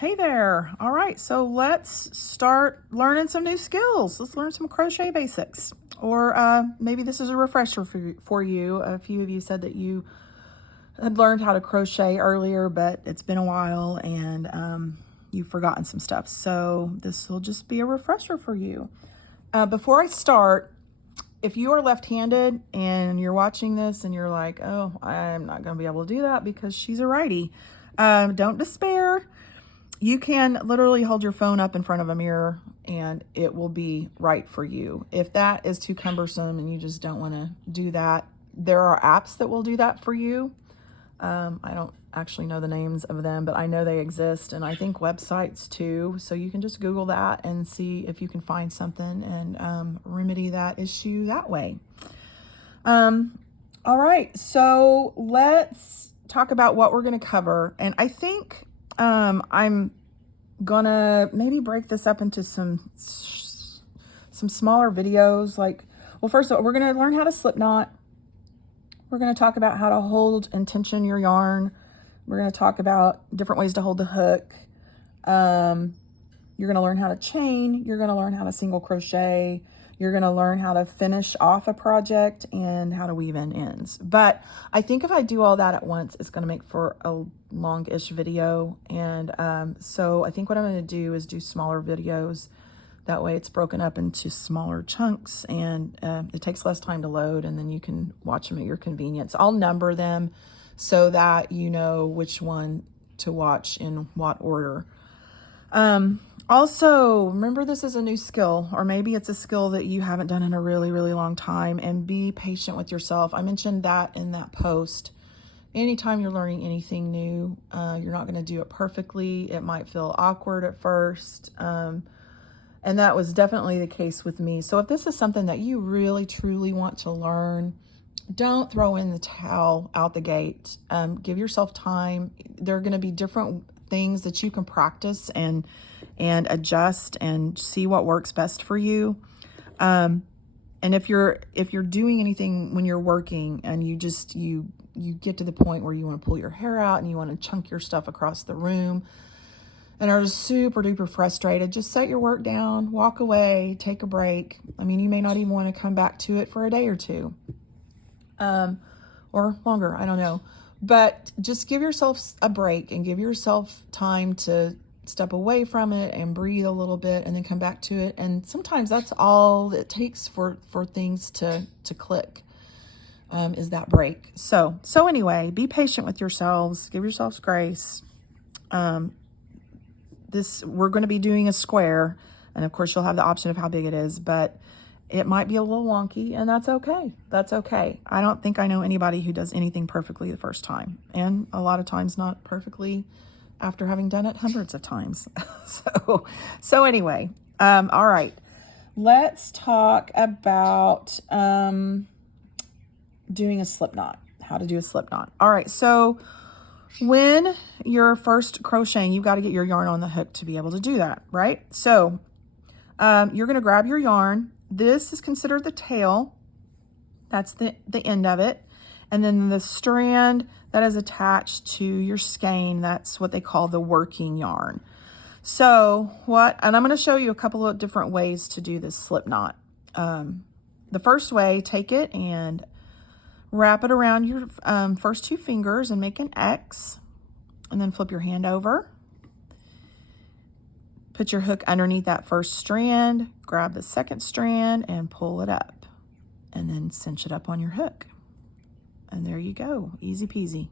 Hey there. All right, so let's start learning some new skills. Let's learn some crochet basics. Or maybe this is a refresher for you. A few of you said that you had learned how to crochet earlier, but it's been a while and you've forgotten some stuff. So this will just be a refresher for you. Before I start, if you are left-handed and you're watching this and you're like, oh, I'm not going to be able to do that because she's a righty, don't despair. You can literally hold your phone up in front of a mirror and it will be right for you. If that is too cumbersome and you just don't want to do that, there are apps that will do that for you. I don't actually know the names of them, but I know they exist, and I think websites too. So you can just Google that and see if you can find something and remedy that issue that way. All right, so let's talk about what we're going to cover. And I think I'm gonna maybe break this up into some smaller videos. Well, first of all, we're gonna learn how to slip knot. We're gonna talk about how to hold and tension your yarn. We're gonna talk about different ways to hold the hook. You're gonna learn how to chain. You're gonna learn how to single crochet. You're gonna learn how to finish off a project and how to weave in ends. But I think if I do all that at once, it's gonna make for a long-ish video. And so I think what I'm gonna do is do smaller videos. That way it's broken up into smaller chunks and it takes less time to load, and then you can watch them at your convenience. I'll number them so that you know which one to watch in what order. Also, remember, this is a new skill, or maybe it's a skill that you haven't done in a really, really long time, and be patient with yourself. I mentioned that in that post. Anytime you're learning anything new, you're not going to do it perfectly. It might feel awkward at first. And that was definitely the case with me. So if this is something that you really, truly want to learn, don't throw in the towel out the gate. Give yourself time. There are going to be different things that you can practice and adjust and see what works best for you. And if you're doing anything when you're working and you get to the point where you want to pull your hair out and you want to chunk your stuff across the room and are just super duper frustrated, just set your work down, walk away, take a break. I mean, you may not even want to come back to it for a day or two, or longer, I don't know. But just give yourself a break and give yourself time to step away from it and breathe a little bit and then come back to it. And sometimes that's all it takes for things to click, is that break. So anyway, be patient with yourselves, give yourselves grace. We're going to be doing a square, and of course you'll have the option of how big it is, but it might be a little wonky, and that's okay. That's okay. I don't think I know anybody who does anything perfectly the first time, and a lot of times not perfectly after having done it hundreds of times. So anyway, all right, let's talk about doing a slip knot, how to do a slip knot. All right, so when you're first crocheting, you've got to get your yarn on the hook to be able to do that, right? So you're going to grab your yarn. This is considered the tail. That's the end of it. And then the strand that is attached to your skein, that's what they call the working yarn. So and I'm going to show you a couple of different ways to do this slip knot. The first way, take it and wrap it around your first two fingers and make an X, and then flip your hand over. Put your hook underneath that first strand, grab the second strand and pull it up, and then cinch it up on your hook. And there you go, easy peasy.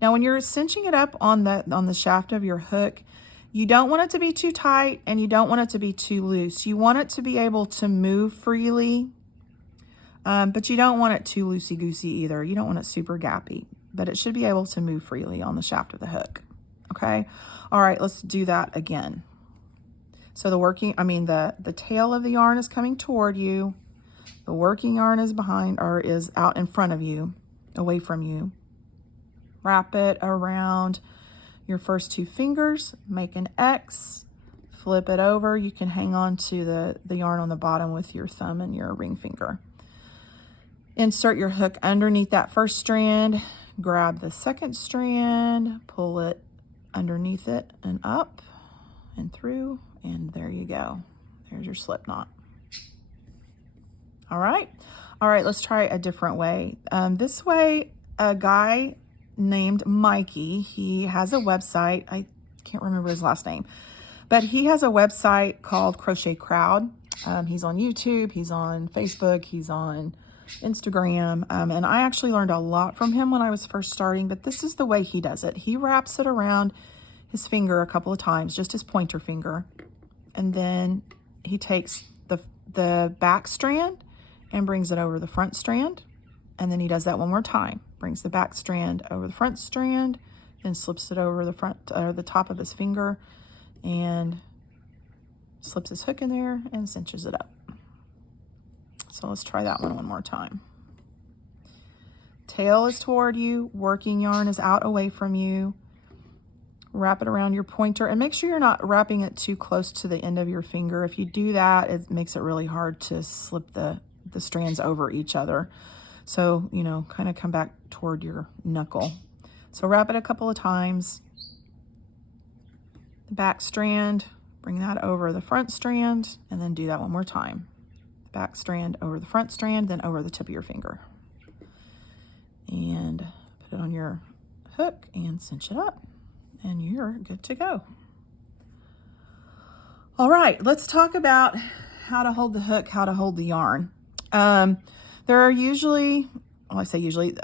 Now when you're cinching it up on the shaft of your hook, you don't want it to be too tight and you don't want it to be too loose. You want it to be able to move freely. But you don't want it too loosey-goosey either. You don't want it super gappy, but it should be able to move freely on the shaft of the hook. Okay. All right, let's do that again. So the tail of the yarn is coming toward you. The working yarn is behind, or is out in front of you, away from you. Wrap it around your first two fingers, make an X, flip it over. You can hang on to the yarn on the bottom with your thumb and your ring finger. Insert your hook underneath that first strand, grab the second strand, pull it underneath it and up, and through, and there you go. There's your slip knot. All right. All right, let's try a different way. This way, a guy named Mikey, he has a website. I can't remember his last name, but he has a website called Crochet Crowd. He's on YouTube, he's on Facebook, he's on Instagram, and I actually learned a lot from him when I was first starting, but this is the way he does it. He wraps it around his finger a couple of times, just his pointer finger, and then he takes the back strand and brings it over the front strand, and then he does that one more time. Brings the back strand over the front strand, then slips it over the front or the top of his finger, and slips his hook in there and cinches it up. So let's try that one more time. Tail is toward you, working yarn is out away from you. Wrap it around your pointer, and make sure you're not wrapping it too close to the end of your finger. If you do that, it makes it really hard to slip the strands over each other. So, you know, kind of come back toward your knuckle. So wrap it a couple of times. The back strand, bring that over the front strand, and then do that one more time. Back strand over the front strand, then over the tip of your finger. And put it on your hook and cinch it up, and you're good to go. All right, let's talk about how to hold the hook, how to hold the yarn. There are usually, well, I say usually,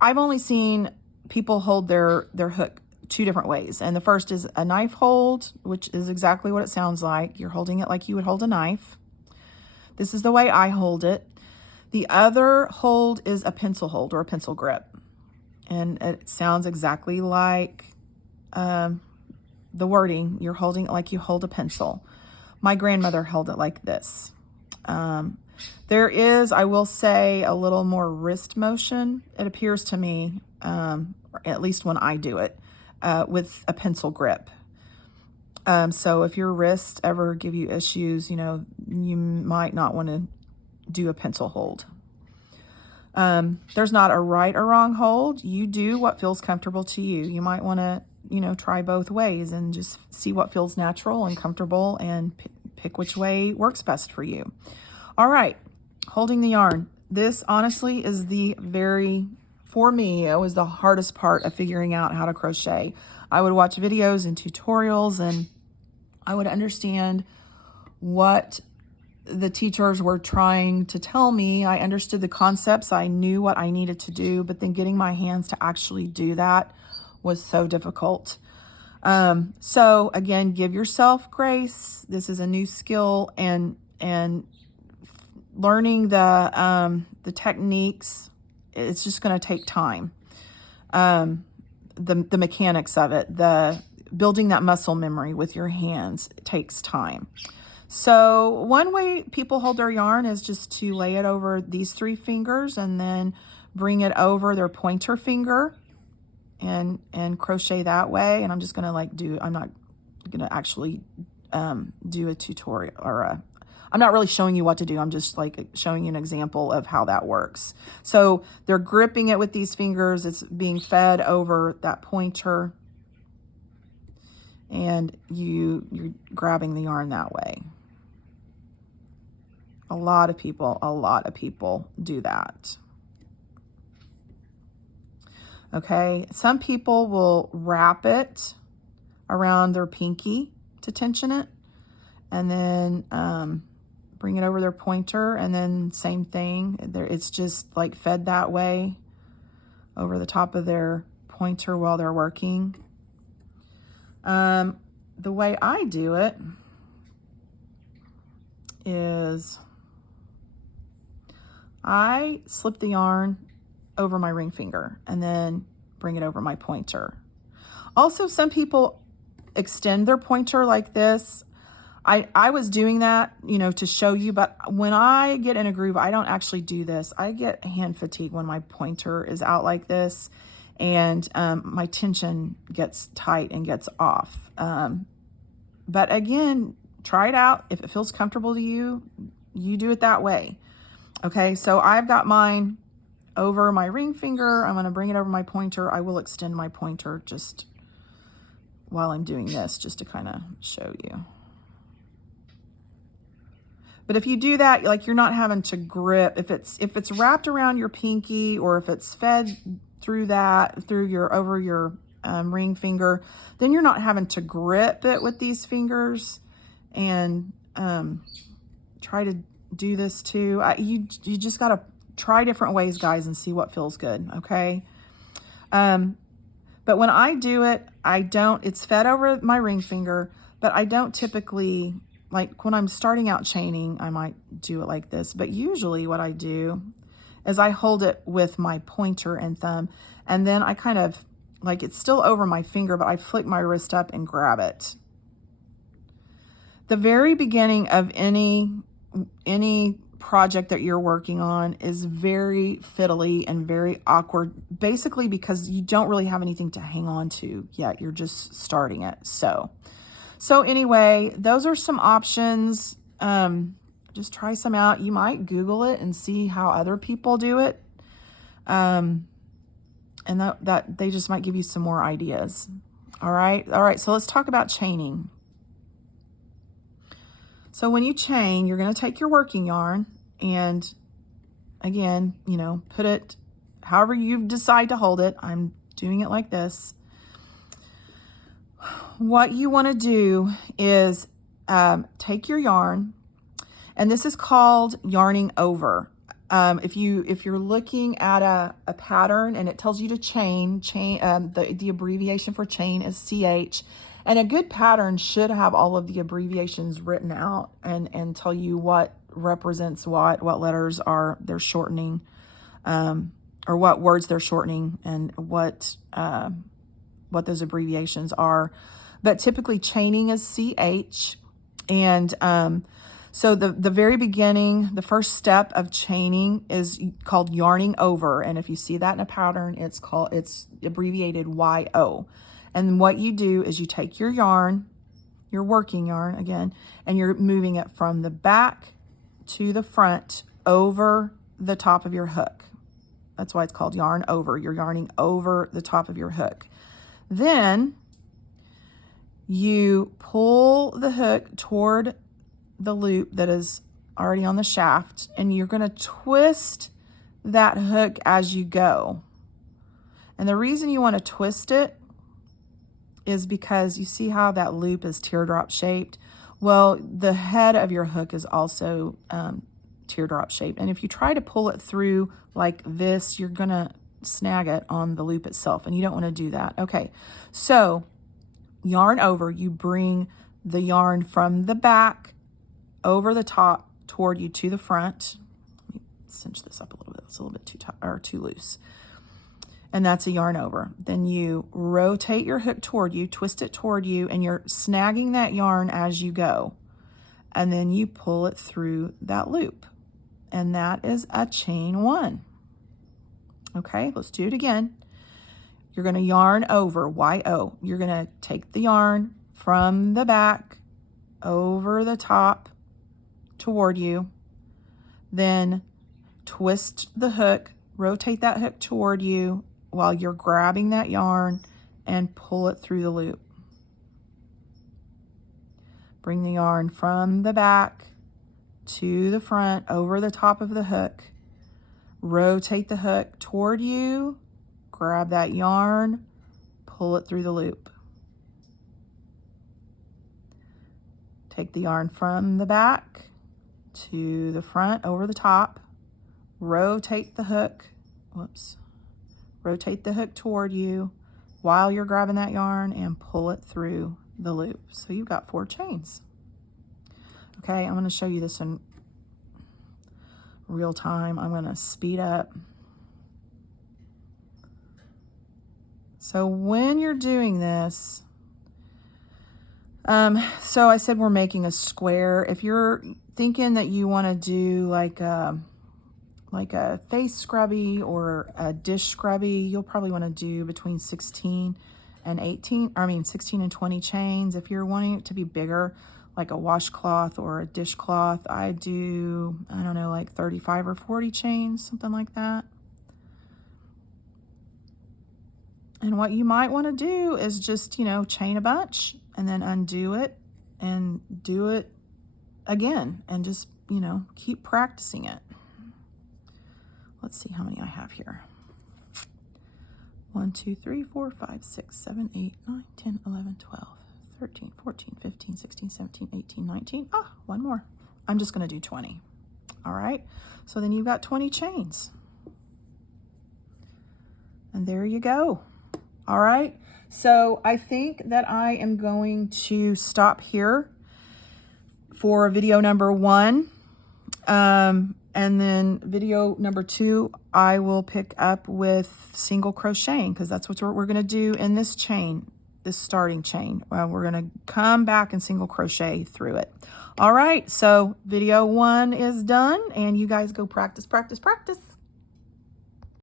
I've only seen people hold their hook two different ways. And the first is a knife hold, which is exactly what it sounds like. You're holding it like you would hold a knife. This is the way I hold it. The other hold is a pencil hold or a pencil grip. And it sounds exactly like the wording. You're holding it like you hold a pencil. My grandmother held it like this. There is, I will say, a little more wrist motion, it appears to me, at least when I do it, with a pencil grip. So if your wrists ever give you issues, you know, you might not want to do a pencil hold. There's not a right or wrong hold. You do what feels comfortable to you. You might want to, you know, try both ways and just see what feels natural and comfortable and pick which way works best for you. All right, holding the yarn. This honestly is for me, it was the hardest part of figuring out how to crochet. I would watch videos and tutorials, and I would understand what the teachers were trying to tell me. I understood the concepts. I knew what I needed to do, but then getting my hands to actually do that was so difficult. So again, give yourself grace. This is a new skill, and learning the techniques, it's just going to take time. The mechanics of it, building that muscle memory with your hands, it takes time. So one way people hold their yarn is just to lay it over these three fingers and then bring it over their pointer finger and crochet that way. And I'm just going to I'm not going to actually do a tutorial I'm not really showing you what to do. I'm just showing you an example of how that works. So they're gripping it with these fingers. It's being fed over that pointer, and you're grabbing the yarn that way. A lot of people do that. Okay, some people will wrap it around their pinky to tension it, and then bring it over their pointer, and then same thing. It's just like fed that way over the top of their pointer while they're working. The way I do it is I slip the yarn over my ring finger and then bring it over my pointer. Also, some people extend their pointer like this. I was doing that, you know, to show you, but when I get in a groove, I don't actually do this. I get hand fatigue when my pointer is out like this, and my tension gets tight and gets off. But again, try it out. If it feels comfortable to you, you do it that way. Okay, so I've got mine over my ring finger. I'm going to bring it over my pointer. I will extend my pointer just while I'm doing this, just to kind of show you. But if you do that, like, you're not having to grip. If it's wrapped around your pinky, or if it's fed through that, over your ring finger, then you're not having to grip it with these fingers and try to do this too. You just got to try different ways, guys, and see what feels good, okay? But when I do it, it's fed over my ring finger, but I don't typically, like when I'm starting out chaining, I might do it like this. But usually what I do is I hold it with my pointer and thumb, and then I kind of, like, it's still over my finger, but I flick my wrist up and grab it. The very beginning of any project that you're working on is very fiddly and very awkward, basically because you don't really have anything to hang on to yet. You're just starting it. So anyway, those are some options. Just try some out. You might Google it and see how other people do it. And that they just might give you some more ideas. All right. So let's talk about chaining. So when you chain, you're going to take your working yarn and, again, put it however you decide to hold it. I'm doing it like this. What you want to do is take your yarn, and this is called yarning over. If you're looking at a pattern and it tells you to chain, the abbreviation for chain is CH. And a good pattern should have all of the abbreviations written out and tell you what represents what letters they're shortening, or what words they're shortening, and what those abbreviations are. But typically chaining is CH. And so the very beginning, the first step of chaining is called yarning over. And if you see that in a pattern, it's abbreviated YO. And what you do is you take your yarn, your working yarn again, and you're moving it from the back to the front over the top of your hook. That's why it's called yarn over. You're yarning over the top of your hook. Then you pull the hook toward the loop that is already on the shaft, and you're going to twist that hook as you go. And the reason you want to twist it is because you see how that loop is teardrop shaped? Well, the head of your hook is also teardrop shaped. And if you try to pull it through like this, you're going to snag it on the loop itself, and you don't want to do that. Okay, so yarn over, you bring the yarn from the back over the top toward you to the front. Let me cinch this up a little bit. It's a little bit too tight or too loose. And that's a yarn over. Then you rotate your hook toward you, twist it toward you, and you're snagging that yarn as you go. And then you pull it through that loop. And that is a chain one. Okay, let's do it again. You're going to yarn over, YO. You're going to take the yarn from the back over the top toward you. Then twist the hook, rotate that hook toward you while you're grabbing that yarn and pull it through the loop. Bring the yarn from the back to the front over the top of the hook. Rotate the hook toward you, grab that yarn, pull it through the loop. Take the yarn from the back to the front over the top, rotate the hook, rotate the hook toward you while you're grabbing that yarn and pull it through the loop. So you've got 4 chains. Okay, I'm going to show you this in real time. I'm going to speed up. So when you're doing this, so I said we're making a square. If you're thinking that you want to do like a face scrubby or a dish scrubby, you'll probably want to do between 16 and 20 chains. If you're wanting it to be bigger, like a washcloth or a dishcloth, I do, I don't know, like 35 or 40 chains, something like that. And what you might want to do is just, you know, chain a bunch and then undo it and do it again and just, you know, keep practicing it. Let's see how many I have here. 1, 2, 3, 4, 5, 6, 7, 8, 9, 10, 11, 12, 13, 14, 15, 16, 17, 18, 19. Ah, one more. I'm just going to do 20. All right. So then you've got 20 chains. And there you go. All right. So I think that I am going to stop here for video number 1. And then video number 2, I will pick up with single crocheting, because that's what we're going to do in this chain, this starting chain. We're going to come back and single crochet through it. All right, so video 1 is done, and you guys go practice, practice, practice.